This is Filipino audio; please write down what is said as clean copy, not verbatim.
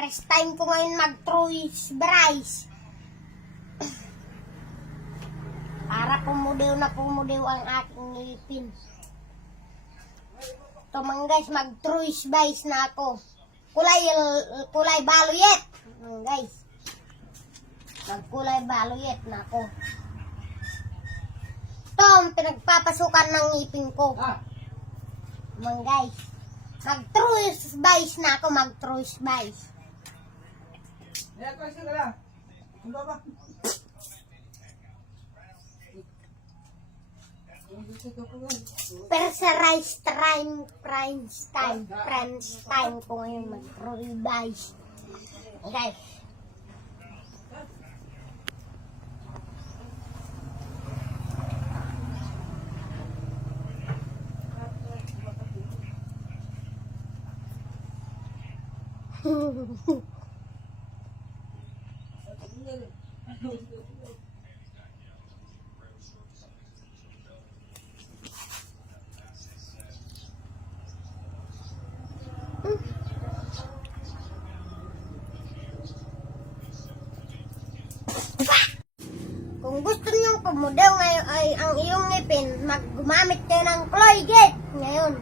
First time ko ngayon mag-choice rice. Para pumudew na pumudew ang aking ngipin. Ito mga guys, mag-choice rice na ako. Kulay baluyet. Guys. Magkulay baluyet na ako. Ito ang pinagpapasukan ng ngipin ko. Mga guys. Mag-choice rice na ako. Mag-choice rice. Persa rice time, French time ko ngayon mag-choice rice. Guys. Kung gusto niyo pumudaw ngayon ay ang iyong ngipin, gumamit kayo ng Colgate ngayon.